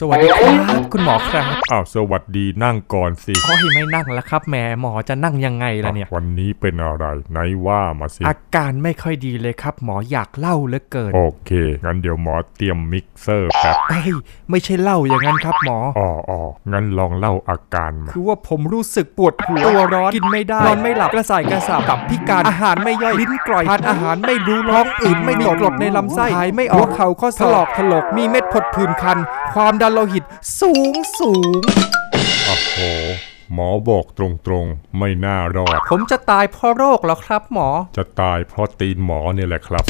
สวัสดีครับคุณหมอครับอ้าวสวัสดีนั่งก่อนสิโอ้ยไม่นั่งแล้วครับแหมหมอจะนั่งยังไงล่ะเนี่ยวันนี้เป็นอะไรไหนว่ามาสิอาการไม่ค่อยดีเลยครับหมออยากเล่าเหลือเกินโอเคงั้นเดี๋ยวหมอเตรียมมิกเซอร์แป๊บเอ้ยไม่ใช่เล่าอย่างนั้นครับหมองั้นลองเล่าอาการมาคือว่าผมรู้สึกปวดหัวตัวร้อนกินไม่ได้นอนไม่หลับกระส่ายกระสับตับพิการอาหารไม่ย่อยลิ้นกร่อยทานอาหารไม่รู้ท้องอืดไม่มีกรดในลำไส้หายไม่ออกเข่าข้อศอกถลอกมีเม็ดผดผื่นคันความดันโลหิตสูงโอ้โหหมอบอกตรงๆไม่น่ารอดผมจะตายเพราะโรคเหรอครับหมอจะตายเพราะตีนหมอเนี่ยแหละครับ